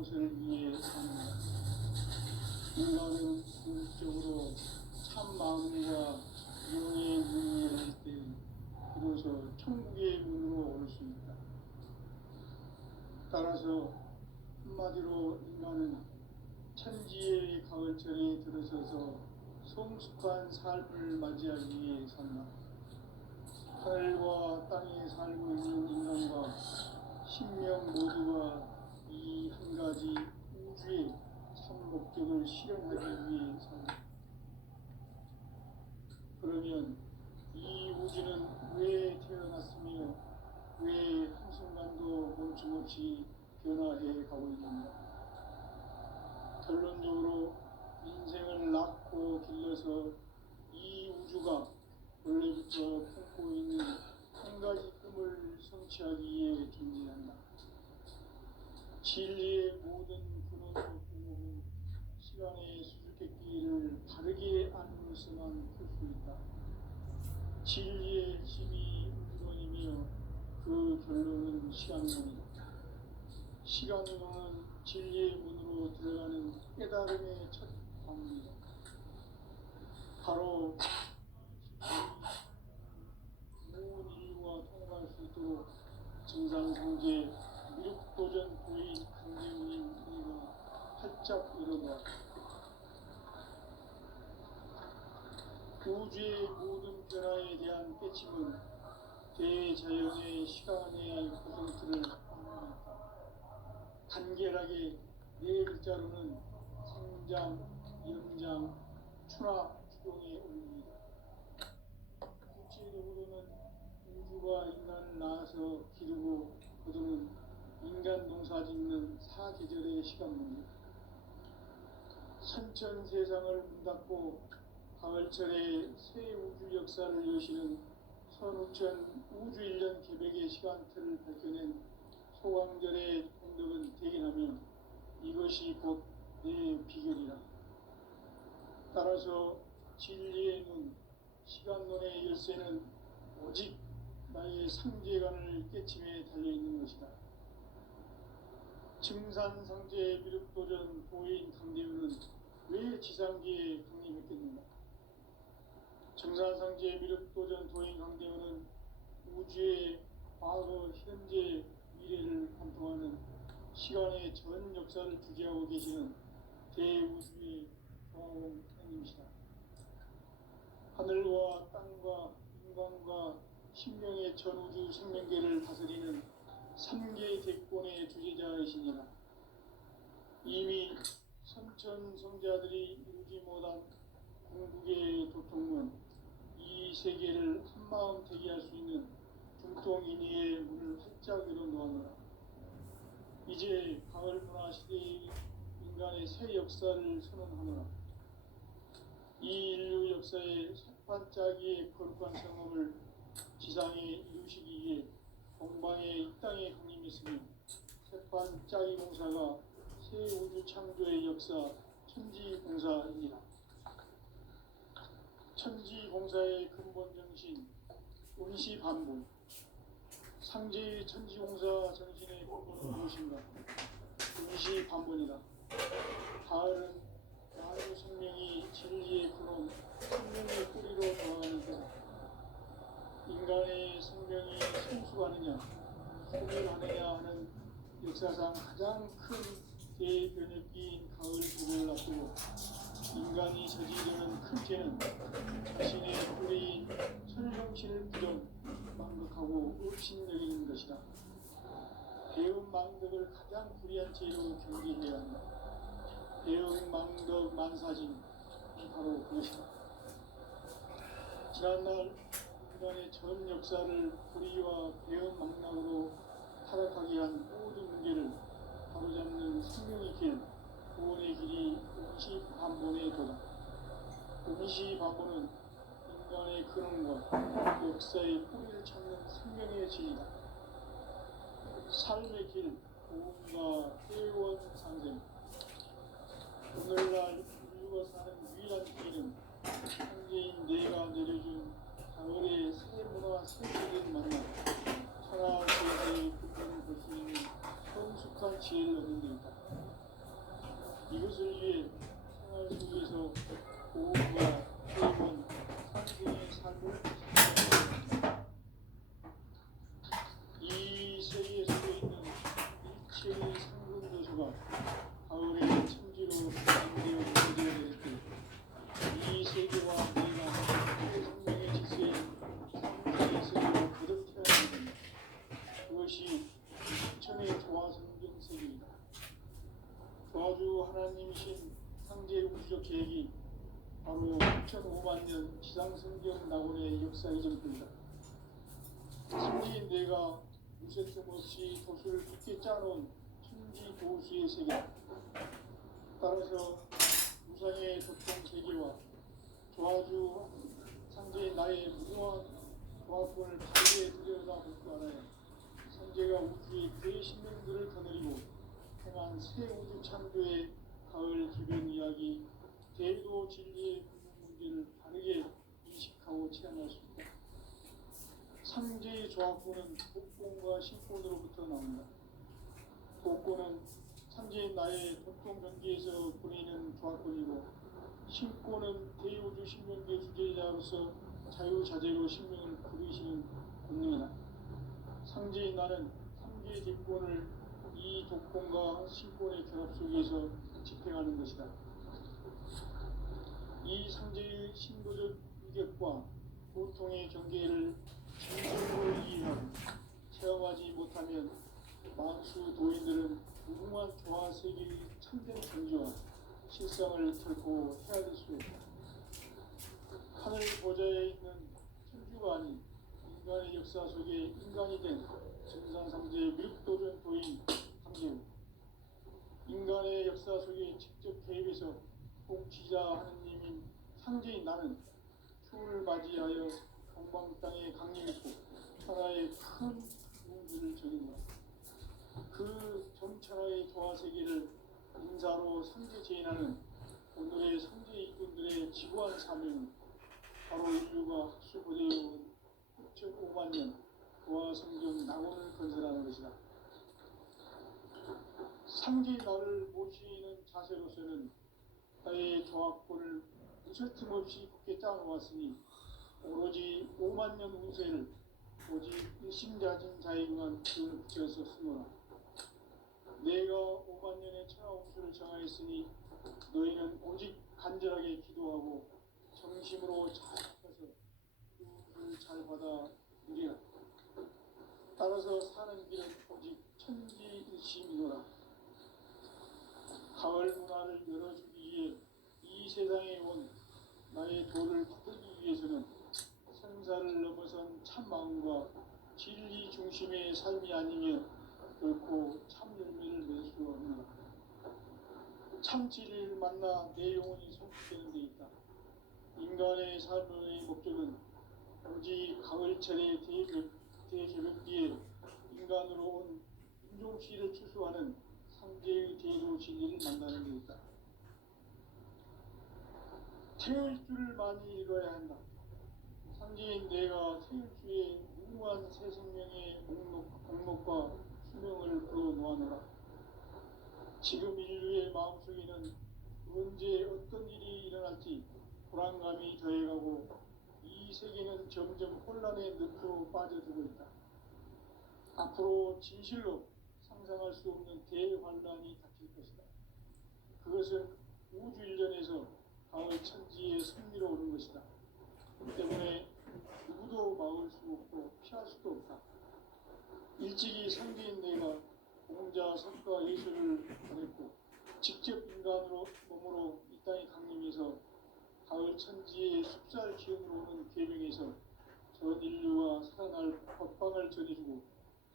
곳을 위해 삽니다. 인간은 궁극적으로 참 마음과 영의 문을 열 때 비로소 천국의 문으로 올 수 있다. 따라서 한마디로 인간은 천지의 가을철에 들어서서 성숙한 삶을 맞이하기 위해 산다. 하늘과 땅에 살고 있는 인간과 신명 모두가 이 한 가지 우주의 참 목적을 실현하기 위해 산다. 그러면 이 우주는 왜 태어났으며 왜 한순간도 멈춤없이 변화해 가고 있는가? 결론적으로 인생을 낳고 길러서 이 우주가 원래부터 품고 있는 한 가지 꿈을 성취하기 위해 존재한다. 진리의 모든 근원과 근원은 시간의 수수께끼를 바르게 안으로서만 풀 수 있다. 진리의 힘이 근원이며 그 결론은 시간론이다. 시간론은 진리의 문으로 들어가는 깨달음의 첫 방문이다. 바로 모든 인류가 통과할 수 있도록 증산상제 미륵도전 도인 강재훈님 우리가 활짝 일어났다. 우주의 모든 변화에 대한 깨침은 대자연의 시간의 구성틀을 방문했다. 간결하게 네 글자로는 생장, 영장, 추나, 추동의 원리이다. 구체적으로는 우주가 인간을 낳아서 기르고 거두는 인간 농사 짓는 사계절의 시간 문제. 선천 세상을 문 닫고 가을철에 새 우주 역사를 여시는 선우천 우주 1년 개백의 시간틀을 밝혀낸 소광절의 공덕은 대견하며 이것이 곧 내 비결이라. 따라서 진리의 눈, 시간론의 열쇠는 오직 나의 상제관을 깨침에 달려있는 것이다. 증산상제 미륵도전 도인 강대우는 왜 지상계에 강림했겠는가? 증산상제 미륵도전 도인 강대우는 우주의 과거, 현재, 미래를 관통하는 시간의 전 역사를 주재하고 계시는 대우주의 경호원님이시다. 하늘과 땅과 인간과 신명의 전우주 생명계를 다스리는 3개 대권의 주제자이시니라. 이미 선천성자들이 이루지 못한 궁극의 도통문, 이 세계를 한마음 되게 할 수 있는 중통인의의 문을 활짝 열어놓았노라. 이제 가을 문화 시대의 인간의 새 역사를 선언하노라. 이 인류 역사의 삭반짜기의 거룩한 경험을 지상에 이루시기 위해 동방의 이 땅에 강림했으며 삭반짜기 공사가 새 우주 창조의 역사 천지공사입니다. 천지공사의 근본 정신 운시반본. 상제의 천지공사 정신의 근본은 무엇인가? 운시반본이다. 가을은 만유 생명이 진리의 근원, 생명의 뿌리로 돌아가는 때다. 인간의 생명이 성숙하느냐, 소멸하느냐 하는 역사상 가장 큰 대변혁기인 가을 부를 앞두고 인간이 저지르는 큰 죄는 자신의 뿌리인 천성신을 부정, 망극하고 업신여기는 것이다. 배은망덕을 가장 불의한 죄로 경계해야 한다. 배은망덕 만사진이 바로 그것이다. 지난날 인간의 전 역사를 불의와 배은망락으로 타락하게 한 모든 문제를 바로잡는 생명의 길, 구원의 길이 운시반본의 도다. 운시반본은 인간의 근원과 역사의 뿌리를 찾는 생명의 진리다. 삶의 길, 구원과 회원상생. 오늘날 인류가 사는 유일한 길은 현재인 내가 내려준 가을의 새 문화 세계적인 만남, 천하 세계의 부분을 볼 수 있는 성숙한 지혜를 얻는 데 있다. 이것을 위해 생활 속에서 고음과 회원, 상승의 삶을 지켜야 이 세계 속에 있는 일체의 상근 요소가 가을의 천지로 연대어 무너져야 될 때, 이 세계와 내가 생명의 질서인 상승의 세계로 거듭 태어나야 된다. 그것이 천의 조화 성경 세계이다. 조화주 하나님이신 상제 우주적 계획이 바로 2005만 년 지상성경 낙원의 역사 이전입니다. 천지인 내가 무쇠 틈 없이 도수를 깊게 짜놓은 천지 도수의 세계, 따라서 우상의 도통 세계와 조화주 상제인 나의 무궁한 조화권을 바르게 들여다볼 줄 알아야 상제가 우주의 그의 신명들을 거느리고 행한 새 우주 창조의 가을 기변 이야기, 대도 진리의 문제를 바르게 인식하고 체험할 수 있다. 상제의 조합구는 복권과 신권으로부터 나온다. 복권은 상제인 나의 도통 경계에서 보내는 조합권이고, 신권은 대우주 신명계 주제자로서 자유자재로 신명을 부르시는 본능이다. 상제인 나는 상제의 대권을 이 독권과 신권의 결합 속에서 집행하는 것이다. 이 상제의 신도적 위격과 고통의 경계를 진정으로 이해하고 체험하지 못하면 만수 도인들은 무궁한 조화 세계의 참된 존재와 실상을 결코 헤아릴 수 없다. 하늘 보좌에 있는 천주가 아닌 인간의 역사 속에 인간이 된 증산상제의 미륵도전 도인 상제우, 인간의 역사 속에 직접 개입해서 통치자 하느님인 상제인 나는 추운을 맞이하여 동방 땅에 강림했고 천하의 큰 문들을 저긴다. 그 정천하의 조화 세계를 인사로 상제 제인하는 오늘의 상제 일꾼들의 지구한 사명은 바로 인류가 학수고대해온 6,5만 년 조화 성경 낙원을 건설하는 것이다. 상제 나를 모시는 자세로서는 나의 조합권을 무쇠 틈 없이 굳게 짜놓았으니 오로지 5만 년 운세를 오직 일심자진 자에게만 기운을 붙여서 쓰노라. 내가 5만 년의 천하 운수를 정하였으니 너희는 오직 간절하게 기도하고 정심으로 잘 해서 그를 잘 받아 누리라. 따라서 사는 길은 오직 천지일심이노라. 가을 문화를 열어주기 위해 이 세상에 온 나의 도를 받기 위해서는 생사를 넘어선 참 마음과 진리 중심의 삶이 아니면 결코 참 열매를 낼 수 없노라. 참 진리를 만나 내 영혼이 성숙되는 데 있다. 인간의 삶의 목적은 오직 가을철의 대개벽기에 인간으로 온 인종씨를 추수하는 상제의 대도 진리를 만나는 데 있다. 태울 줄을 많이 읽어야 한다. 상제인 내가 태울 주의 무궁한 새 생명의 목록과 수명을 풀어놓아노라. 지금 인류의 마음속에는 언제 어떤 일이 일어날지 불안감이 더해가고 이 세계는 점점 혼란의 늪으로 빠져들고 있다. 앞으로 진실로 상상할 수 없는 대환란이 닥칠 것이다. 그것은 우주 일련에서 가을 천지의 승리로 오는 것이다. 그 때문에 누구도 막을 수 없고 피할 수도 없다. 일찍이 상제인 내가 공자, 석가, 예수를 보냈고 직접 인간으로 몸으로 이 땅에 강림해서 가을 천지의 숲살 기운으로 오는 계명에서 전 인류가 살아날 법방을 전해주고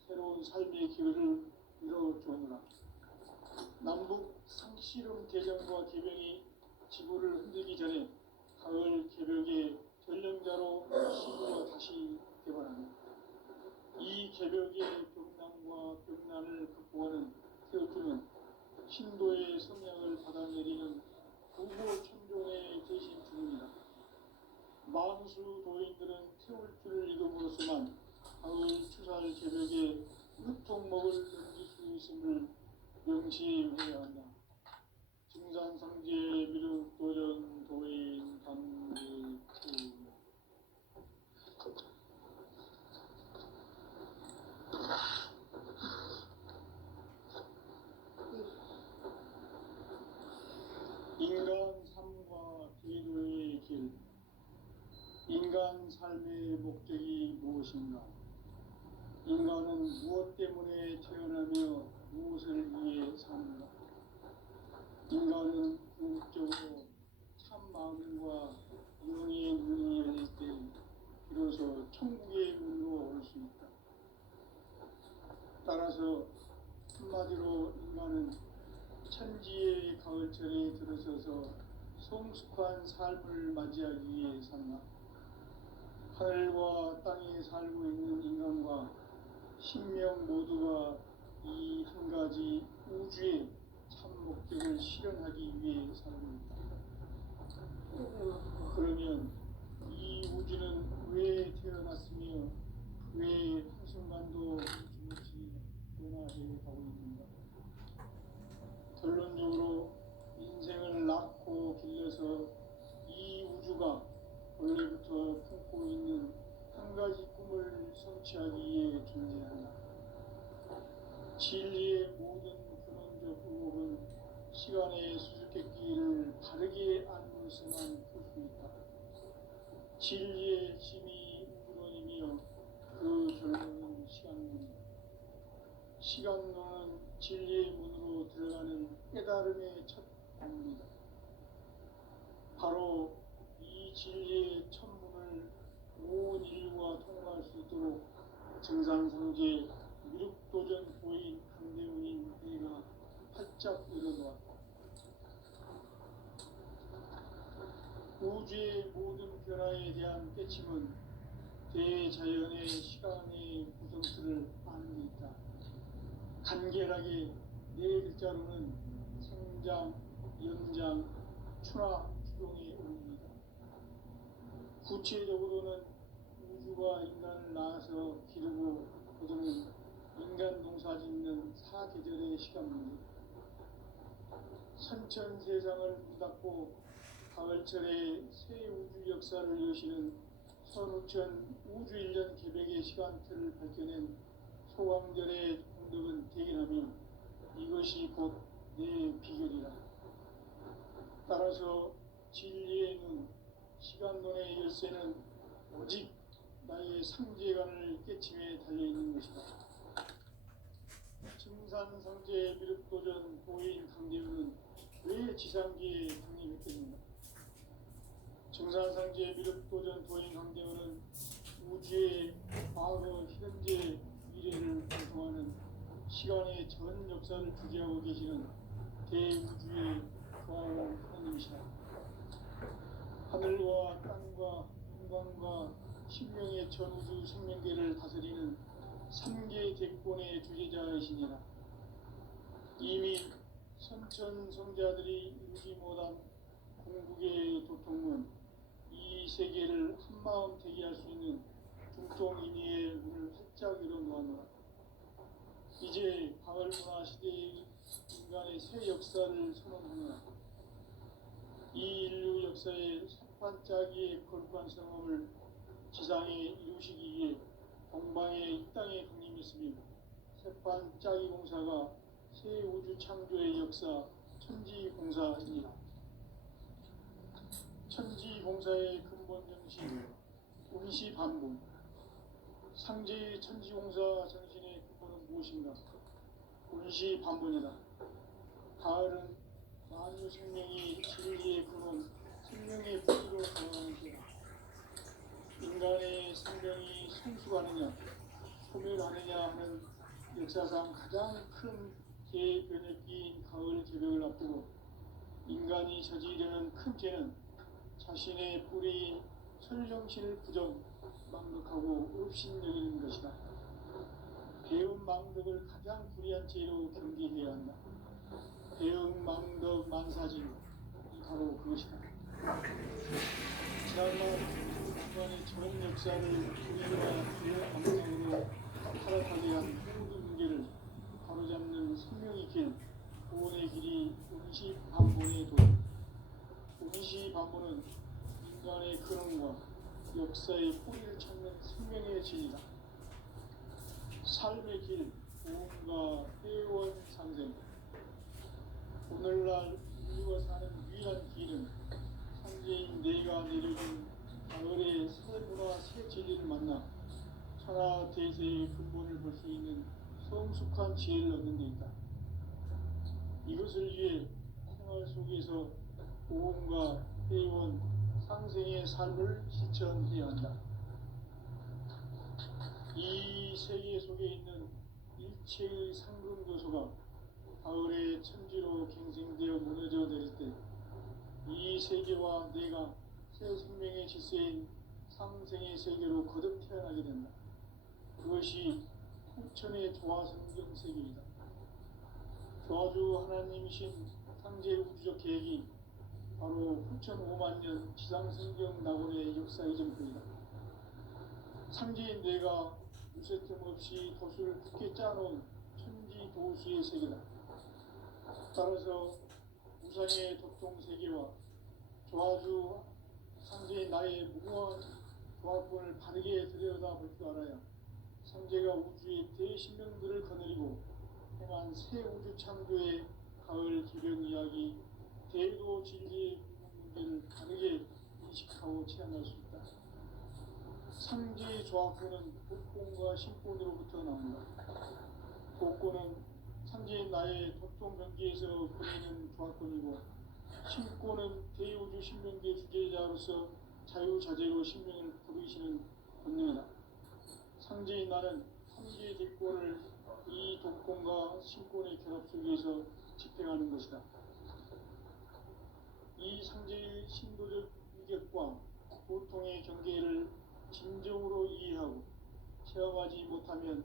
새로운 삶의 기회를 이뤄주느라. 남북 상씨름 대전과 개병이 지구를 흔들기 전에 가을 개벽의 전령자로 시구가 다시 개발하는 이 개벽의 병난과 병난을 극복하는 태어주는 신도의 성향을 받아내리는 부고 천종의 대신 중입니다. 만수 도인들은 태울 줄을 읽음으로써만 가을 추살 개벽에 으통먹을 넘길 수 있음을 명시해야 한다. 증산상제 미륵도전 도인 감리 인간 삶과 기도의 길. 인간 삶의 목적이 무엇인가? 인간은 무엇 때문에 태어나며 무엇을 위해 사는가? 인간은 궁극적으로 참 마음과 영의 문이 열릴 때 비로소 천국의 문으로 올 수 있다. 따라서 한마디로 인간은 천지의 가을철에 들어서서 성숙한 삶을 맞이하기 위해 산다. 하늘과 땅에 살고 있는 인간과 신명 모두가 이 한 가지 우주의 참 목적을 실현하기 위해 살고 있다. 그러면 이 우주는 왜 태어났으며 왜 한순간도 멈추지 변화해 가고 있는가? 결론적으로 인생을 낳고 길러서 이 우주가 원래부터 품고 있는 한 가지 꿈을 성취하기 위해 존재한다. 진리의 모든 근원적 의혹은 시간의 수수께끼를 바르게 알고서만 풀 수 있다. 진리의 힘이 우론이며 그 결론은 시간론이다. 시간론은 진리의 문으로 들어가는 깨달음의 첫 문이다. 바로 이 진리의 첫 문을 온 인류가 통과할 수 있도록 증산상제 미륵도전 보인 강대문인 내가 활짝 열어놓았다. 우주의 모든 변화에 대한 깨침은 대자연의 시간의 구성수를 아는 데 있다. 간결하게 네 글자로는 생장, 연장, 추나 추동의 의미이다. 구체적으로는 우주가 인간을 낳아서 기르고 거두는 인간 농사 짓는 사계절의 시간 문제. 선천 세상을 문닫고 가을철에 새 우주 역사를 여시는 선우천 우주 1년 개백의 시간틀을 밝혀낸 소광절의 공덕은 대견하며 이것이 곧 내 비결이라. 따라서 진리의 눈, 시간론의 열쇠는 오직 나의 상제관을 깨침에 달려있는 것이다. 증산상제 미륵도전 보인 강대우는 왜 지상기에 강림했겠는가? 증산상제 미륵도전 도인 강대우는 우주의 과거, 현재, 미래를 관통하는 시간의 전 역사를 주재하고 계시는 대우주의 과오 하나님이시다. 하늘과 땅과 인간과 신명의 전우주 생명계를 다스리는 3계 대권의 주제자이시니라. 이미 선천성자들이 이루지 못한 궁극의 도통은 이 세계를 한마음 되게 할 수 있는 중통인의의 문을 활짝 열어놓았노라. 이제 가을문화 시대의 인간의 새 역사를 선언하노라. 이 인류 역사의 석판짜기의 거룩한 성험을 지상에 이루시기 위해 동방의 이 땅에 강림했으며 석판짜기 공사가 새 우주 창조의 역사 천지공사이니라. 천지공사의 근본 정신 운시반복. 상제의 천지공사 정신의 근본은 무엇인가? 운시반복이다. 가을은 만유 생명이 진리의 근원, 생명의 뿌리로 거하는 때다. 인간의 생명이 성숙하느냐, 소멸하느냐 하는 역사상 가장 큰 대변혁기인 가을 개벽을 앞두고 인간이 저지르는 큰 죄는 자신의 뿌리인 설정신을 부정, 망덕하고 업신여기는 것이다. 배운 망덕을 가장 불의한 죄로 경계해야 한다. 배운 망덕 만사진, 바로 그것이다. 지난날 인간의 전 역사를 우리가 배운 망덕으로 타락하게 한 모든 문제를 바로잡는 생명의 길, 구원의 길, 길이 운시반본의 도. 운시반본은 인간의 근원과 역사의 뿌리를 찾는 생명의 진리다. 삶의 길, 무언가 회원 상생. 오늘날 우리가 사는 위한 길은 상제인 내가 내려준 가을의 새 문화 새 진리를 만나 천하 대세의 근본을 볼 수 있는 성숙한 지혜를 얻는 데 있다. 이것을 위해 생활 속에서 보험과 회원, 상생의 삶을 실천해야 한다. 이 세계 속에 있는 일체의 상금교소가 가을의 천지로 갱생되어 무너져 내릴 때 이 세계와 내가 새 생명의 질서인 상생의 세계로 거듭 태어나게 된다. 그것이 후천의 조화성경 세계이다. 조화주 하나님이신 상제 우주적 계획이 바로 후천 5만 년 지상성경 낙원의 역사 이전부이다. 상제인 내가 무쇠틈 없이 도수를 굳게 짜놓은 천지 도수의 세계다. 따라서 우상의 도통 세계와 조화주 상제인 나의 무궁한 조화권을 바르게 들여다볼 줄 알아야 상제가 우주의 대신명들을 거느리고 행한 새 우주 창조의 가을 기병 이야기, 대도 진리의 문제를 바르게 인식하고 체험할 수 있다. 상제의 조화권은 복권과 신권으로부터 나온다. 복권은 상제인 나의 도통 경계에서 보이는 조화권이고, 신권은 대우주 신명계 주제자로서 자유자재로 신명을 부르시는 권능이다. 상제인 나는 삼계의 뒷권을 이 독권과 신권의 결합 속에서 집행하는 것이다. 이 상제의 신도적 위격과 고통의 경계를 진정으로 이해하고 체험하지 못하면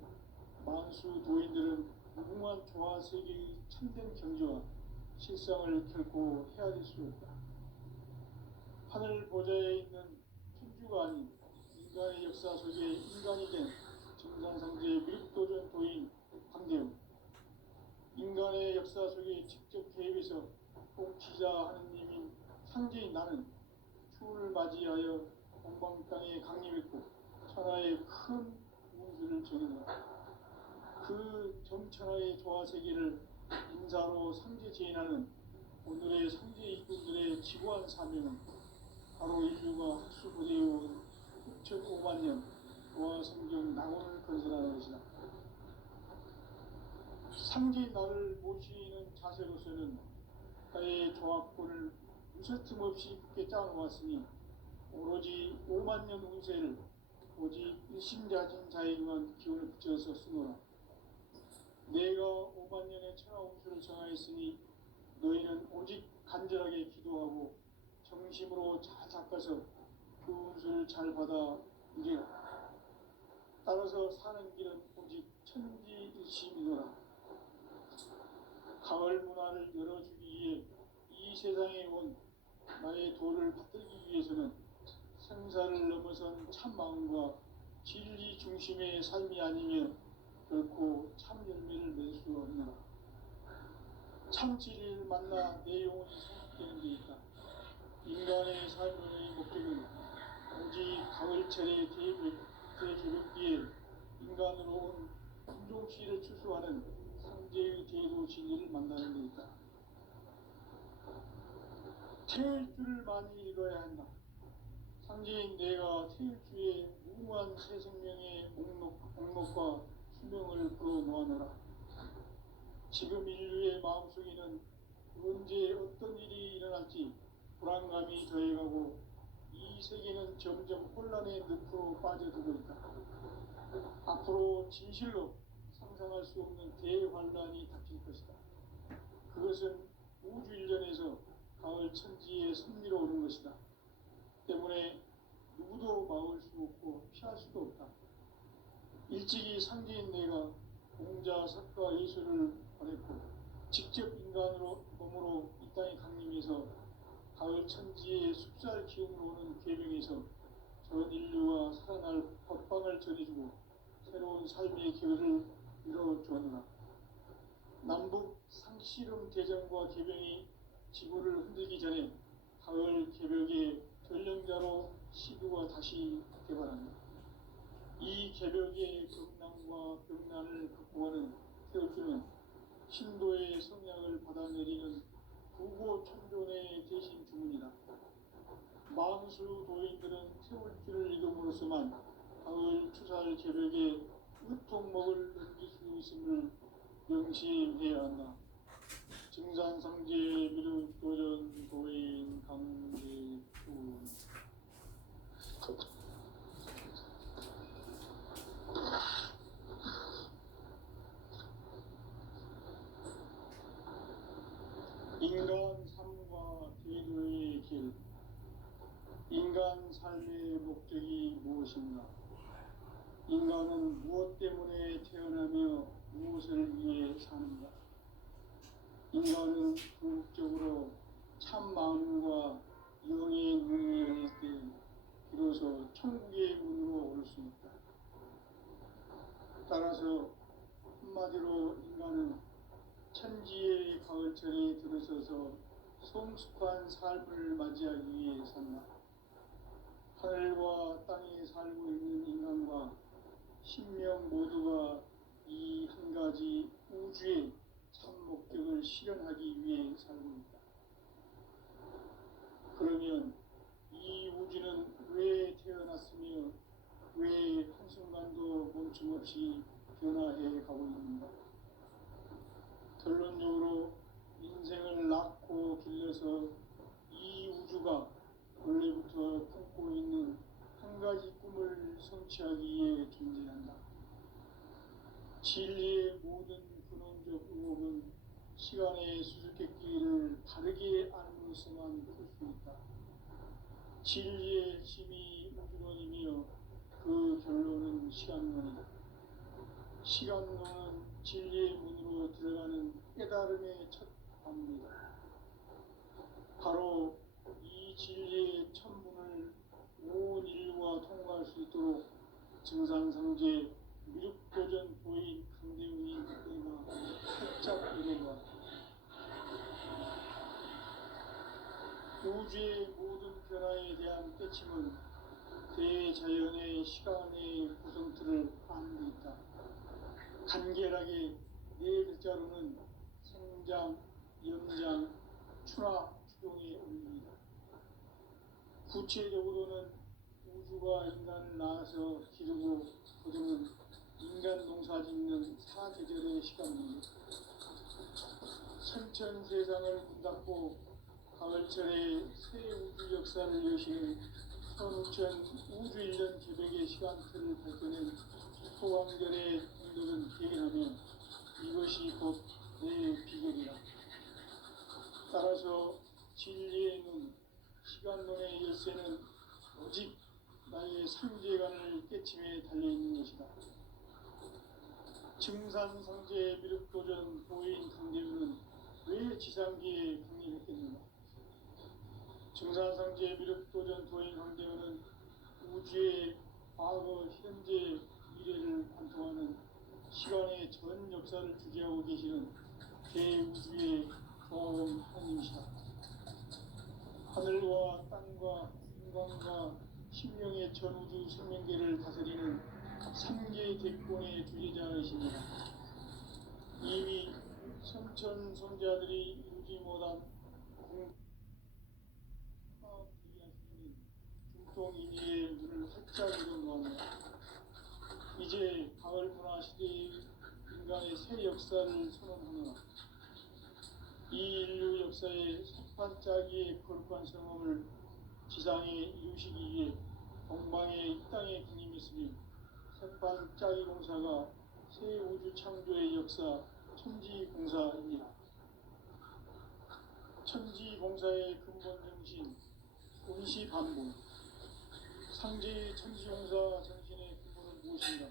만수 도인들은 무궁한 조화 세계의 참된 경지와 실상을 결코 헤아릴 수 없다. 하늘 보좌에 있는 천주가 아닌 인간의 역사 속에 인간이 된 증산상제의 미륵도전 도인 황대웅, 인간의 역사 속에 직접 개입해서 통치자 하느님인 상제인 나는 추를 맞이하여 동방 땅에 강림했고 천하의 큰 운수를 정해놓았다. 그 정천하의 조화 세계를 인사로 상제 제인하는 오늘의 상제 일꾼들의 지구한 사명은 바로 인류가 학수고대해온 6,500만 년 조화 성경 낙원을 건설하는 것이다. 상제인 나를 모시는 자세로서는 나의 조합권을 무쇠틈 없이 굳게 짜놓았으니 오로지 5만 년 운세를 오직 일심자진 자에게만 기운을 붙여서 쓰노라. 내가 5만 년의 천하 운수를 정하였으니 너희는 오직 간절하게 기도하고 정심으로 잘 닦아서 그 운수를 잘 받아 이겨라. 따라서 사는 길은 오직 천지일심이노라. 가을 문화를 열어주기 위해 이 세상에 온 나의 도를 받들기 위해서는 생사를 넘어선 참 마음과 진리 중심의 삶이 아니면 결코 참 열매를 낼 수 없노라. 참 진리를 만나 내 영혼이 성숙되는 데 있다. 인간의 삶의 목적은 오직 가을철의 대개벽기에 인간으로 온 품종씨를 추수하는 상제의 대도 진리를 만나는 데 있다. 태일주를 많이 읽어야 한다. 상제인 내가 태일주의 무궁한 새 생명의 목록과 수명을 풀어놓아노라. 지금 인류의 마음속에는 언제 어떤 일이 일어날지 불안감이 더해가고 이 세계는 점점 혼란의 늪으로 빠져들고 있다. 앞으로 진실로 상상할 수 없는 대환란이 닥칠 것이다. 그것은 우주 일전에서 가을 천지의 섭리로 오는 것이다. 때문에 누구도 막을 수 없고 피할 수도 없다. 일찍이 상제인 내가 공자, 석가, 예수를 보냈고 직접 인간으로 몸으로 이 땅에 강림해서 가을 천지의 숲살 기운으로 오는 계명에서 전 인류와 살아날 법방을 전해주고 새로운 삶의 기회를 이뤄주었노라. 남북 상 한씨름 대전과 개병이 지구를 흔들기 전에 가을 개벽의 전령자로 시구가 다시 개발합니다. 이 개벽의 경난과 병난을 극복하는 태울주는 신도의 성약을 받아내리는 부고천존의 대신 주문이다. 만수 도인들은 태울주를 이름으로서만 가을 추살 개벽의 으통목을 넘길 수 있음을 명심해야 한다. 증산상제 미륵도전 도인 강제훈. 인간 삶과 계도의 길. 인간 삶의 목적이 무엇인가? 인간은 무엇 때문에 태어나며 무엇을 위해 사는가? 인간은 궁극적으로 참 마음과 영의 눈이 열릴 때 비로소 천국의 문으로 올 수 있다. 따라서 한마디로 인간은 천지의 가을철에 들어서서 성숙한 삶을 맞이하기 위해 산다. 하늘과 땅에 살고 있는 인간과 신명 모두가 이 한 가지 우주의 참 목적을 실현하기 위해 살고 있다. 그러면 이 우주는 왜 태어났으며 왜 한순간도 멈춤없이 변화해 가고 있는가? 결론적으로 인생을 낳고 길러서 이 우주가 원래부터 품고 있는 한 가지 꿈을 성취하기 위해 존재한다. 진리의 모든 근원적 의혹은 시간의 수수께끼를 바르게 알므로서만 풀 수 있다. 진리의 핵심이 우주론이며 그 결론은 시간론이다. 시간론은 진리의 문으로 들어가는 깨달음의 첫 관문이다. 바로 이 진리의 첫 문을 온 인류가 통과할 수 있도록 증산상제 미륵도전 도인 강대훈이 내가 살짝 열어보았다. 우주의 모든 변화에 대한 깨침은 대자연의 시간의 구성틀을 아는 데 있다. 간결하게 네 글자로는 생장, 연장, 추락, 추동의 원리이다. 구체적으로는 우주가 인간을 낳아서 기르고 거두는 인간 농사 짓는 사계절의 시간입니다. 선천 세상을 문닫고 가을철에 새 우주 역사를 여시는 선우천 우주 1년 개벽의 시간틀을 밝혀낸 소강절의 공덕은 대견하며 이것이 곧 내 비결이다. 따라서 진리의 눈, 시간론의 열쇠는 오직 나의 상제관을 깨침에 달려있는 것이다. 증산상제 미륵도전 도인 강대훈은 왜 지상기에 강림했겠는가? 증산상제 미륵도전 도인 강대훈은 우주의 과거, 현재, 미래를 관통하는 시간의 전 역사를 주재하고 계시는 대우주의 조화원 하나님이시다. 하늘과 땅과 인간과 심령의 전우주 생명계를 다스리는 3개 대권의 주제자이십니다. 이미 선천손자들이 이루지 못한 공부가 부리할 수 있는 중통인의의 문을 활짝 열어놓았다. 이제 가을 문화 시대의 인간의 새 역사를 선언하노라. 이 인류 역사의 삿발짜기의 거룩한 성험을 지상에 이루시기 위해 동방의 이 땅에 군림했으니 삿발짜기 공사가 새 우주 창조의 역사 천지공사입니다. 천지공사의 근본 정신 운시반복. 상제의 천지공사 정신의 근본은 무엇인가?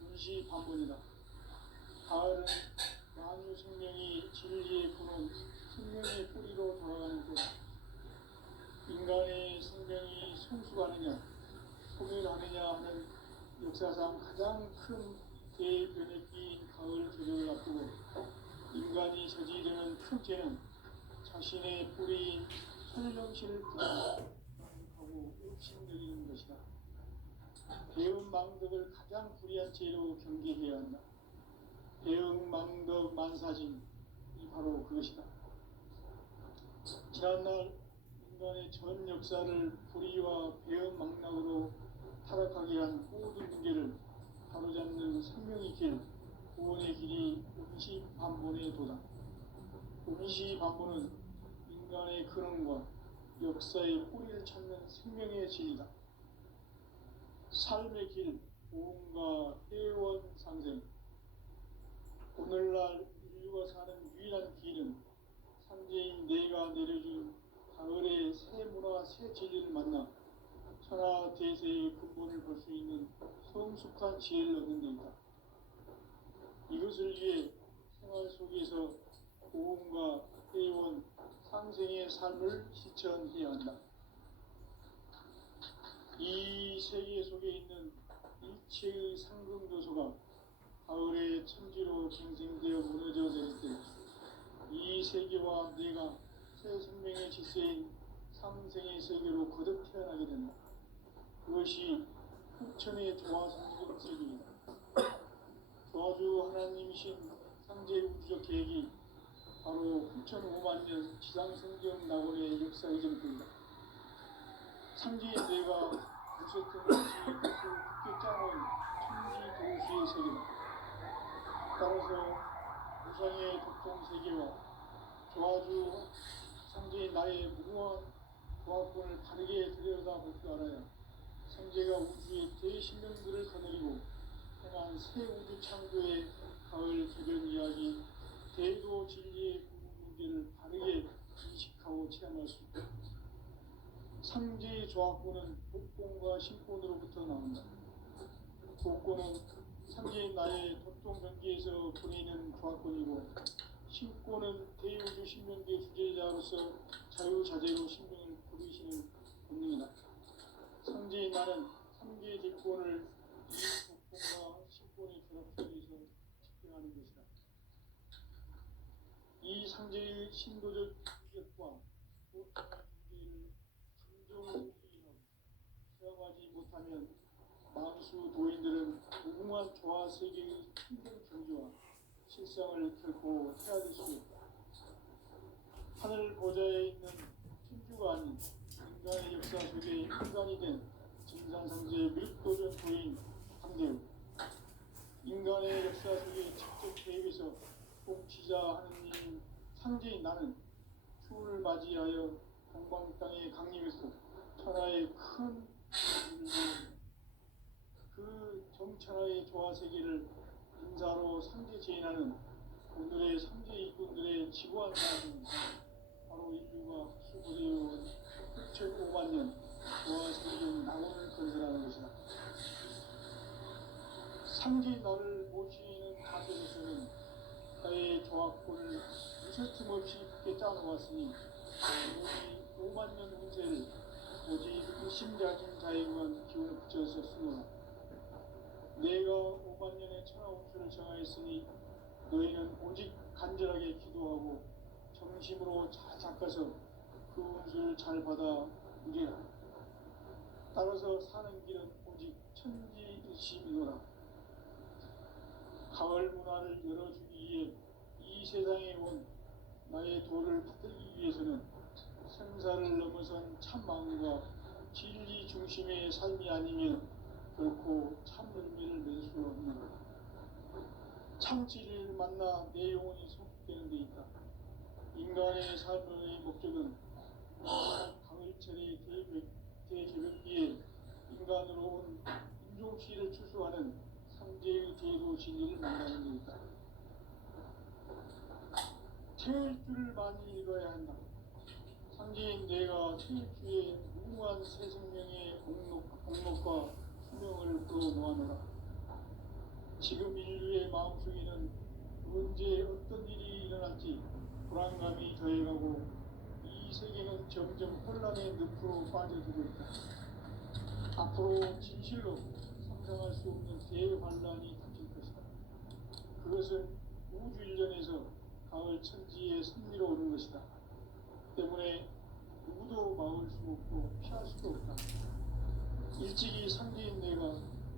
운시반복이다. 가을은 만유 생명이 진리의 근원, 생명의 뿌리로 돌아가는 것. 인간의 생명이 성숙하느냐, 소멸하느냐 하는 역사상 가장 큰 대변혁기인 가을 개벽을 앞두고 인간이 저지르는 통제는 자신의 뿌리인 설명실을 부정하고 욕심내리는 것이다. 배은망덕을 가장 불의한 죄로 경계해야 한다. 배은망덕 만사진이 바로 그것이다. 지난날 인간의 전 역사를 불의와 배은망락으로 타락하게 한 모든 문제를 바로잡는 생명의 길, 구원의 길이 임시반본의 도다. 임시반본은 인간의 근원과 역사의 뿌리를 찾는 생명의 진리다. 삶의 길, 구원과 회원 상생. 오늘날 인류가 사는 유일한 길은 삼재인 내가 내려준 가을의 새 문화, 새 진리를 만나 천하 대세의 근본을 볼 수 있는 성숙한 지혜를 얻는 데 있다. 이것을 위해 생활 속에서 고음과 회원, 상생의 삶을 실천해야 한다. 이 세계 속에 있는 일체의 상금 요소가 가을의 천지로 갱생되어 무너져 내릴 때 이 세계와 내가 새 생명의 질서인 상생의 세계로 거듭 태어나게 된다. 그것이 흑천의 조화성경 세계이다. 조화주 하나님이신 상제 우주적 계획이 바로 9,500,000년 지상성경 낙원의 역사 이전입니다. 상제의 내가 무쇠등 같이 굳게 짜놓은 천지 도시의 세계다. 따라서 우상의 독종 세계와 조화주 상제의 나의 무궁한 조합권을 바르게 들여다볼 줄 알아야 상제가 우주의 대신령들을 거느리고 행한 새 우주 창조의 가을 개변 이야기, 대도 진리의 문제를 바르게 인식하고 체험할 수 있다. 상제의 조합권은 복권과 신권으로부터 나온다. 복권은 상제의 나의 독종 전기에서 보내는 조합권이고, 신권은 대우주 신명계 주제자로서 자유자재로 신명을 부르시는 본능이다. 상제의 나는 상제의 대권을 이 복권과 신권의 결합 속에서 집행하는 것이다. 이 상제의 신도적 인격과 보편의 경계를 감정으로 수행하고 수행하지 못하면 만수 도인들은 무궁한 조화 세계의 힘든 경지와 실상을 결코 헤아릴 수 없다. 하늘 보좌에 있는 천주가 아닌 인간의 역사 속에 인간이 된 진산상제의 밀도전 도인 황대우, 인간의 역사 속에 직접 개입해서 통치자 하느님 상제인 나는 추을 맞이하여 동방 땅에 강림했고 천하의 큰 그 정천하의 조화 세계를 인사로 상제 제인하는 오늘의 상제 일꾼들의 지구한 사람은 바로 인류가 수고되어온 9,500,000년 조화 세계의 낙원을 건설하는 것이다. 상제 나를 모시는 자세로서는 나의 조합권을 무설틈 없이 굳게 짜놓았으니 오직 50,000년 운세를 오직 의심자진 자에게만 기운을 붙여서 쓰노라. 내가 50,000년의 천하 운수를 정하였으니 너희는 오직 간절하게 기도하고 정심으로 잘 닦아서 그 운수를 잘 받아 누리라. 따라서 사는 길은 오직 천지일심이노라. 가을 문화를 열어주기 위해 이 세상에 온 나의 도를 받들기 위해서는 생사를 넘어선 참 마음과 진리 중심의 삶이 아니면 결코 참 열매를 맺을 수 없는 것. 참 진리를 만나 내 영혼이 성숙되는 데 있다. 인간의 삶의 목적은 가을철의 대개벽기에 인간으로 온 인종시를 추수하는 상제의 대도 진리를 만나는 데 있다. 태일주를 많이 읽어야 한다. 상제인 내가 태일주의 무궁한 새 생명의 공록과 수명을 끌어모아노라. 지금 인류의 마음속에는 언제 어떤 일이 일어날지 불안감이 더해가고 이 세계는 점점 혼란의 늪으로 빠져들고 있다. 앞으로 진실로 상상할 수 없는 대환란이 닥칠 것이다. 그것은 우주 일전에서 가을 천지의 섭리로 오는 것이다. 때문에 누구도 막을 수 없고 피할 수도 없다. 일찍이 상제인 내가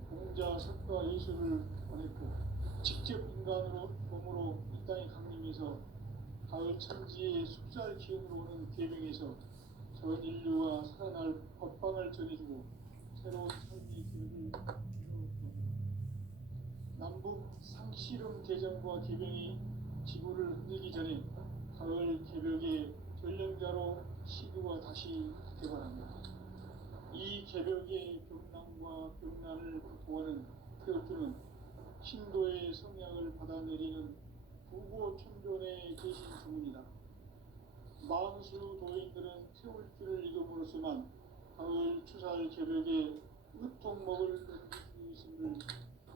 공자, 석가, 예수를 보냈고 직접 인간으로 몸으로 이 땅에 강림해서 가을 천지의 숲살 기운으로 오는 계명에서 전 인류가 살아날 법방을 전해주고 새로운 삶의 기운을 이루었고 남북 상씨름 대전과 개병이 지구를 흔들기 전에 가을 개벽의 전령자로 시구가 다시 개발합니다. 이 개벽의 벽난과 벽난을 극복하는 태엽주는 신도의 성향을 받아내리는 부고 천존에 계신 주문이다. 만수 도인들은 태울주를 이름으로서만 가을 추살 개벽에 으통먹을 넘길 수 있음을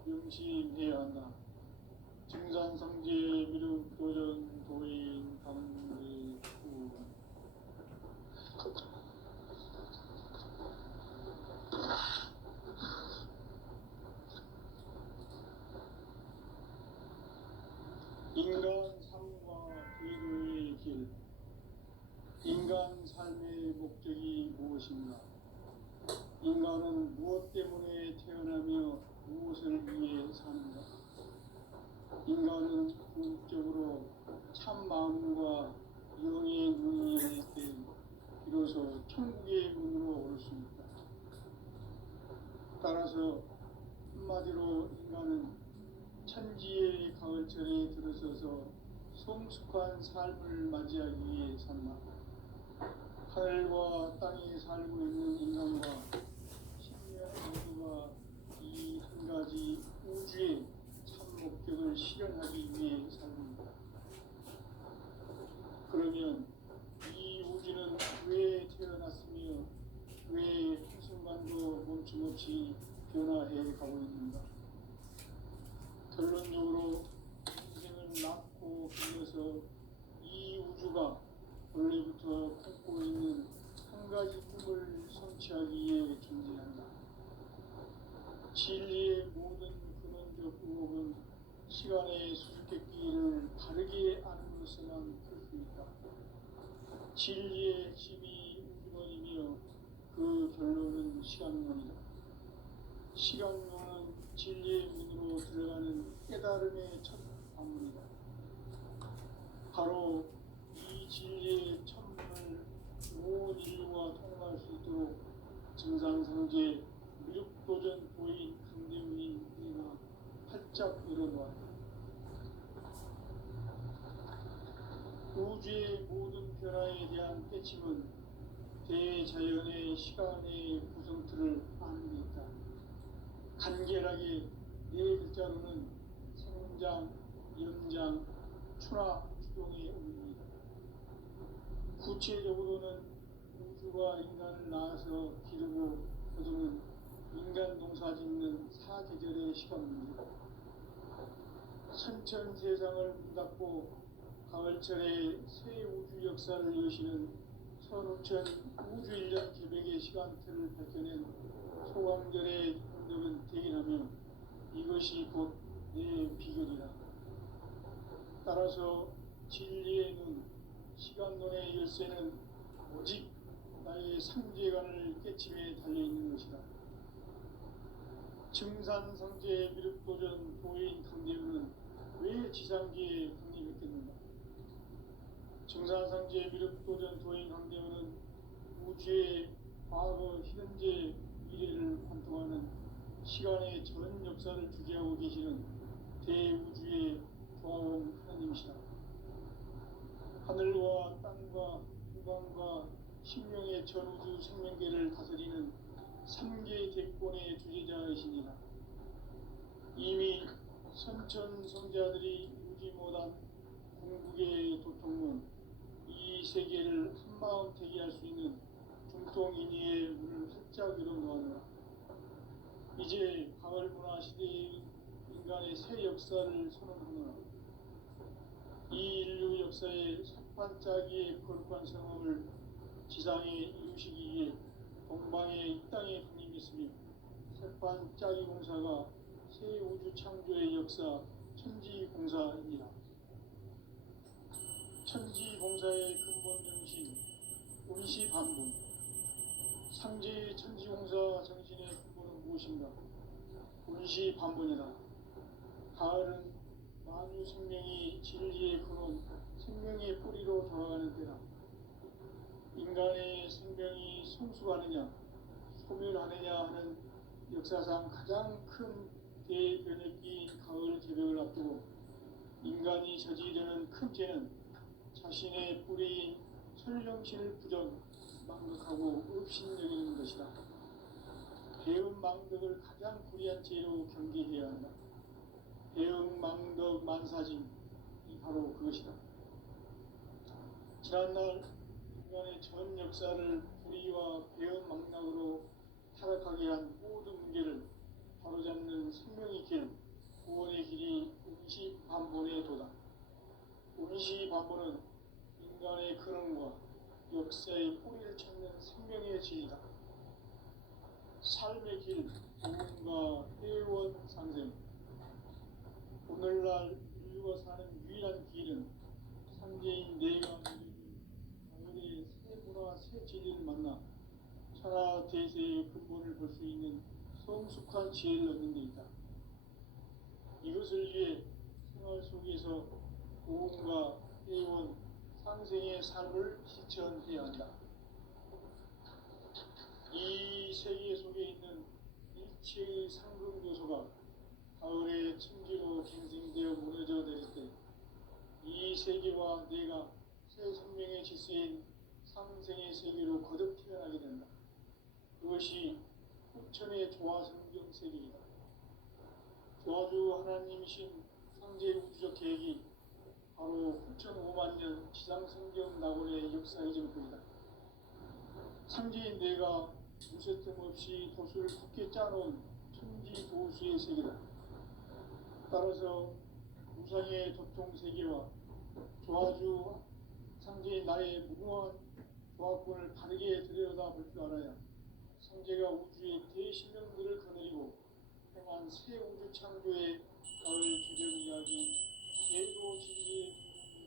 명심해야 한다. 증산상제 미륵 도전 도인 강례구 인간 삶과 기도의 길. 인간 삶의 목적이 무엇인가? 인간은 무엇 때문에 태어나며 무엇을 위해 사는가? 인간은 궁극적으로 참 마음과 영의 눈이 열릴 때 비로소 천국의 문으로 올 수 있다. 따라서 한마디로 인간은 천지의 가을철에 들어서서 성숙한 삶을 맞이하기 위해 산다. 하늘과 땅에 살고 있는 인간과 신명 모두가 이 한 가지 우주의 참 목적을 실현하기 위해 살립니다. 그러면 이 우주는 왜 태어났으며 왜 한순간도 멈춤없이 변화해 가고 있는가? 결론적으로 인생을 낳고 길러서 이 우주가 원래부터 품고 있는 한 가지 꿈을 성취하기 위해 존재한다. 진리의 모든 근원적 의혹은 시간의 수수께끼를 바르게 아는으로서만 풀 수 있다. 진리의 핵심이 우주론이며 그 결론은 시간론이다. 시간론은 진리의 문으로 들어가는 깨달음의 첫 관문이다. 바로 이 진리의 천문을 온 인류가 통과할 수 있도록 증산상제 미륵도전 도인 강대문이 내가 활짝 열어놓았다. 우주의 모든 변화에 대한 깨침은 대자연의 시간의 구성틀을 아는 데 있다. 간결하게 네 글자로는 생장, 연장, 추나 추동의 의미입니다. 구체적으로는 우주가 인간을 낳아서 기르고 거두는 인간 농사 짓는 사계절의 시간입니다. 선천 세상을 문닫고 가을철에 새 우주 역사를 여시는 선우천 우주 1년 개백의 시간틀을 밝혀낸 소강절의 공덕은 대긴하며 이것이 곧 내 비결이다. 따라서 진리의 눈, 시간론의 열쇠는 오직 나의 상제관을 깨침에 달려있는 것이다. 증산상제 미륵도전 도인 강대문은 왜 지상기에 강림했겠는가? 증산상제 미륵도전 도인 강대문은 우주의 과거, 현재, 미래를 관통하는 시간의 전 역사를 주재하고 계시는 대우주의 조화원 하나님이시다. 하늘과 땅과 후광과 신명의 전우주 생명계를 다스리는 3개 대권의 주제자이시니라. 이미 선천 성자들이 이루지 못한 궁극의 도통문, 이 세계를 한마음 대기할 수 있는 중통인의의 문을 활짝 열어놓았노라. 이제 가을 문화 시대의 인간의 새 역사를 선언하노라. 이 인류 역사의 삿판짜기의 거룩한 성험을 지상에 이루시기 위해 동방에 이 땅에 강림했으며 삿판짜기 공사가 새 우주 창조의 역사 천지공사입니다. 천지봉사의 근본 정신, 운시 반분. 상제의 천지봉사 정신의 근본은 무엇인가? 운시 반분이다. 가을은 만유 생명이 진리의 근원, 생명의 뿌리로 돌아가는 때다. 인간의 생명이 성숙하느냐, 소멸하느냐 하는 역사상 가장 큰 대변혁기인 가을 개벽을 앞두고 인간이 저지르는 큰 죄는 자신의 뿌리인 설령신을 부정, 망덕하고 업신여기는 것이다. 배음 망덕을 가장 불의한 죄로 경계해야 한다. 배음 망덕 만사진이 바로 그것이다. 지난날 인간의 전 역사를 불의와 배음 망락으로 타락하게 한 모든 문제를 바로잡는 생명의 길, 구원의 길이 운시반본의 도다. 운시반본은 인간의 근원과 역사의 뿌리를 찾는 생명의 진리다. 삶의 길, 구원과 회원 상생. 오늘날 인류가 사는 유일한 길은 상제인 내가 가을의 새 문화, 새 진리를 만나 천하 대세의 근본을 볼 수 있는 성숙한 지혜를 얻는 데 있다. 이것을 위해 생활 속에서 고음과 회원, 상생의 삶을 실천해야 한다. 이 세계 속에 있는 일체의 상금 요소가 가을의 천지로 갱생되어 무너져 내릴 때 이 세계와 내가 새 생명의 질서인 상생의 세계로 거듭 태어나게 된다. 그것이 후천의 조화성경 세계이다. 조화주 하나님이신 상제의 우주적 계획이 바로 후천 5만 년 지상성경 낙원의 역사의 전부이다. 상제인 내가 무쇠 틈 없이 도수를 굳게 짜놓은 천지 도수의 세계다. 따라서 우상의 도통 세계와 조화주 상제인 나의 무궁한 조화권을 바르게 들여다볼 줄 알아야 상제가 우주의 대신령들을 거느리고 행한 새 우주 창조의 가을 개벽 이야기 제도 진리의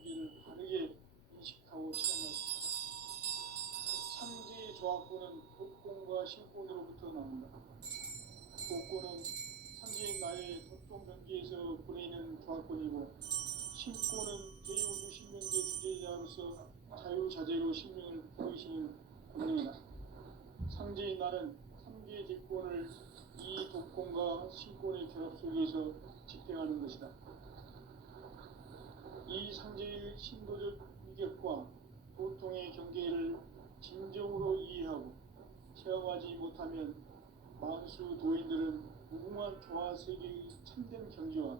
문제를 바르게 인식하고 체험할 수 있다. 상제의 조화권은 독공과 신권으로부터 나온다. 독권은 상제인 나의 도통 경계에서 보내는 조화권이고 신권은 대우주 신명계 주제자로서 자유자재로 신명을 보이시는 권능이다. 상제인 나는 삼계의 대권을 이 독권과 신권의 결합 속에서 집행하는 것이다. 이 상제의 신도적 위격과 도통의 경계를 진정으로 이해하고 체험하지 못하면 만수 도인들은 무궁한 조화 세계의 참된 경지와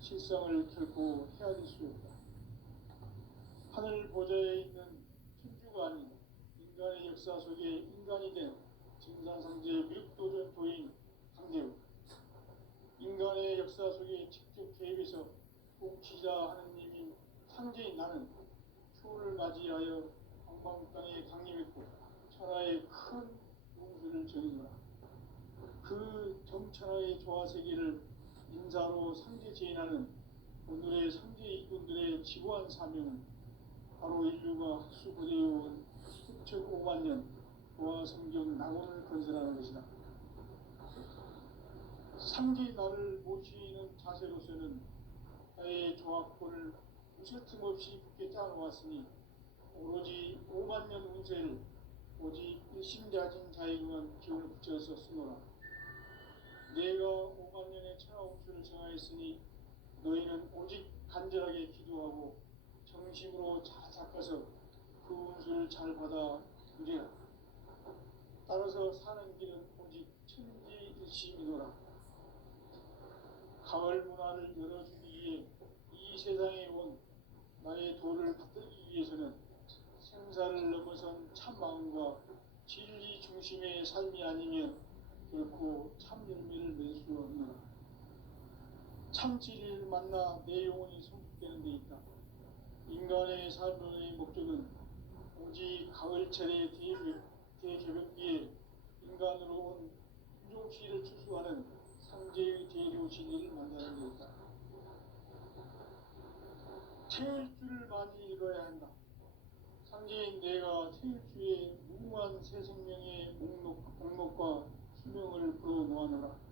실상을 결코 헤아릴 수 없다. 하늘 보좌에 있는 천주가 아닌 인간의 역사 속에 인간이 된 증산상제 미륵도전 도인 강대우, 인간의 역사 속에 직접 개입해서 통치자 하느님인 상제인 나는 초를 맞이하여 방방 땅에 강림했고 천하의 큰 용수를 정의노라. 그 정천하의 조화세계를 인사로 상제 제인하는 오늘의 상제 일꾼들의 지고한 사명은 바로 인류가 학수고대해온 6,5만 년 조화성경 낙원을 건설하는 것이다. 상제 나를 모시는 자세로서는 나의 조화권을 무쇠 틈 없이 굳게 짜놓았으니 오로지 5만 년 운세를 오직 일심자진 자에게만 기운을 붙여서 쓰노라. 내가 5만 년의 천하 운수를 정하였으니 너희는 오직 간절하게 기도하고 정심으로 잘 닦아서 그 운수를 잘 받아 누리라. 따라서 사는 길은 오직 천지일심이노라. 가을 문화를 열어주기 위해 이 세상에 온 나의 도를 받들기 위해서는 생사를 넘어선 참 마음과 진리 중심의 삶이 아니면 결코 참 열매를 낼 수 없노라. 참 진리를 만나 내 영혼이 성숙되는 데 있다. 인간의 삶의 목적은 오직 가을철의 대개벽기에 인간으로 온 인종시를 추수하는 상제의 대료 진리를 만나는 데 있다. 태일주를 많이 읽어야 한다. 상제인 내가 태일주의 무궁한 새 생명의 목록과 수명을 풀어놓아노라.